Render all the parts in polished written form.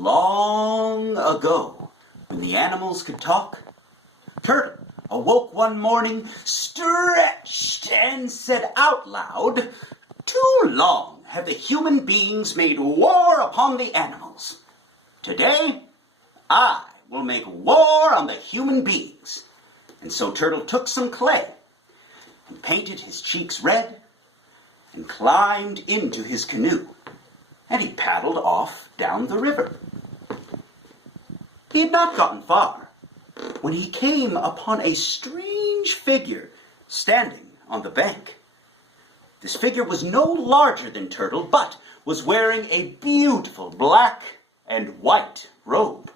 long ago, when the animals could talk, Turtle awoke one morning, stretched, and said out loud, "Too long have the human beings made war upon the animals. Today, I will make war on the human beings." And so Turtle took some clay and painted his cheeks red and climbed into his canoe, and he paddled off down the river. He had not gotten far when he came upon a strange figure standing on the bank. This figure was no larger than Turtle, but was wearing a beautiful black and white robe.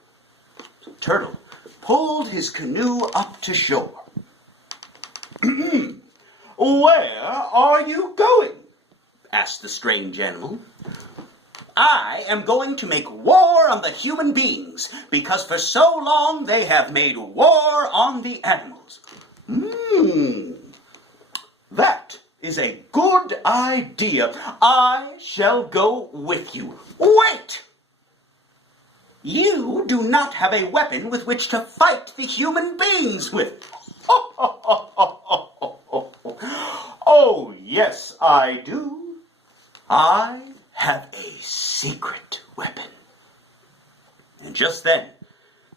So Turtle pulled his canoe up to shore. "Where are you going?" asked the strange animal. "I am going to make war on the human beings, because for so long they have made war on the animals." That is a good idea. I shall go with you." "Wait! You do not have a weapon with which to fight the human beings with." "Oh, yes, I do. I have a secret weapon." And just then,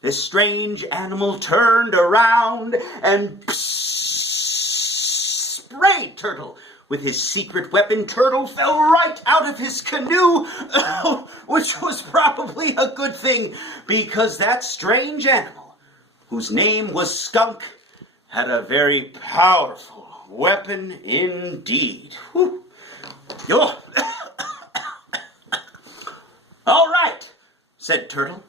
this strange animal turned around and sprayed Turtle with his secret weapon. Turtle fell right out of his canoe, which was probably a good thing, because that strange animal, whose name was Skunk, had a very powerful weapon indeed. Whew. Oh. "All right," said Turtle.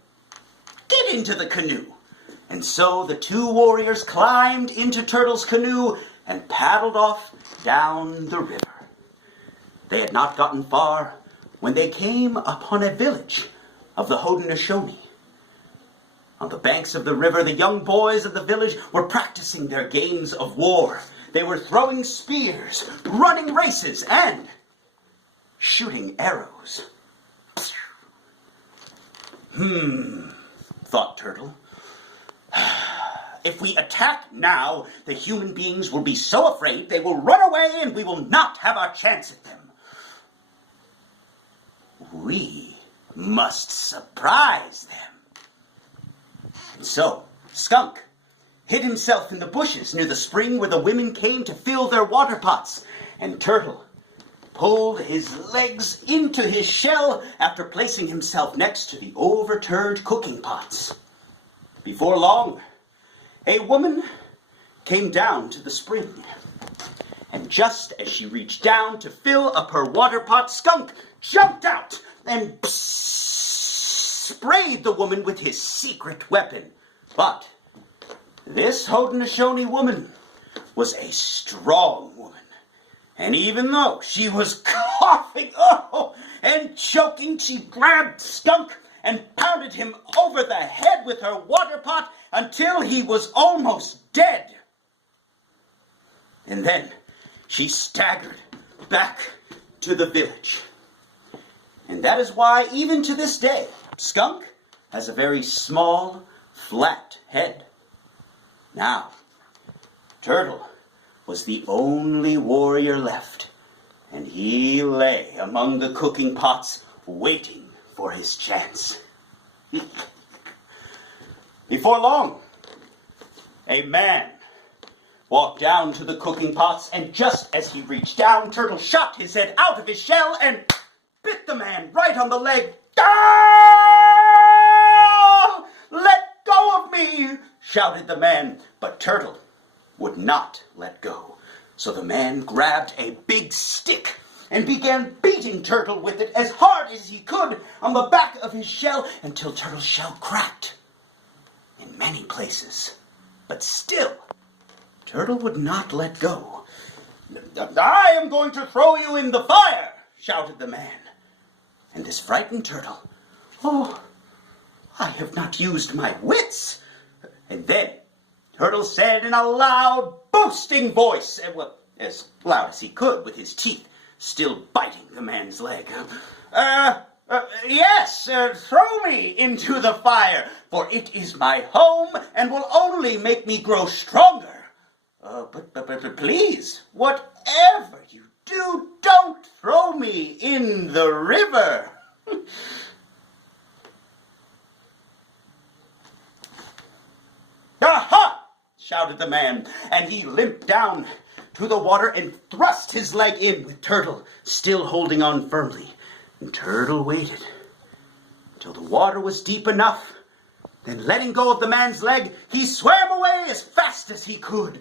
"Get into the canoe." And so the two warriors climbed into Turtle's canoe and paddled off down the river. They had not gotten far when they came upon a village of the Haudenosaunee. On the banks of the river, the young boys of the village were practicing their games of war. They were throwing spears, running races, and shooting arrows. Thought Turtle. "If we attack now, the human beings will be so afraid they will run away and we will not have a chance at them. We must surprise them." And so Skunk hid himself in the bushes near the spring where the women came to fill their water pots, and Turtle pulled his legs into his shell after placing himself next to the overturned cooking pots. Before long, a woman came down to the spring, and just as she reached down to fill up her water pot, Skunk jumped out and sprayed the woman with his secret weapon. But this Haudenosaunee woman was a strong woman, and even though she was coughing and choking, she grabbed Skunk and pounded him over the head with her water pot until he was almost dead. And then she staggered back to the village. And that is why, even to this day, Skunk has a very small, flat head. Now, Turtle was the only warrior left, and he lay among the cooking pots waiting for his chance. Before long, a man walked down to the cooking pots, and just as he reached down, Turtle shot his head out of his shell and bit the man right on the leg. "Ah! Let go of me!" shouted the man, but Turtle would not let go. So the man grabbed a big stick and began beating Turtle with it as hard as he could on the back of his shell until Turtle's shell cracked in many places. But still, Turtle would not let go. "I am going to throw you in the fire!" shouted the man. And this frightened Turtle. "Oh, I have not used my wits." And then Turtle said in a loud, boasting voice, as loud as he could with his teeth still biting the man's leg, Yes, throw me into the fire, for it is my home and will only make me grow stronger. But please, whatever you do, don't throw me in the river. Aha! Shouted the man, and he limped down to the water and thrust his leg in with Turtle still holding on firmly. And Turtle waited till the water was deep enough. Then letting go of the man's leg, he swam away as fast as he could.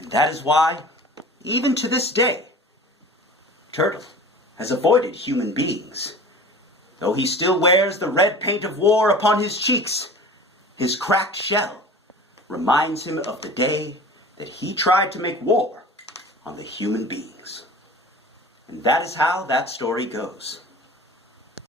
And that is why, even to this day, Turtle has avoided human beings. Though he still wears the red paint of war upon his cheeks, his cracked shell reminds him of the day that he tried to make war on the human beings. And that is how that story goes.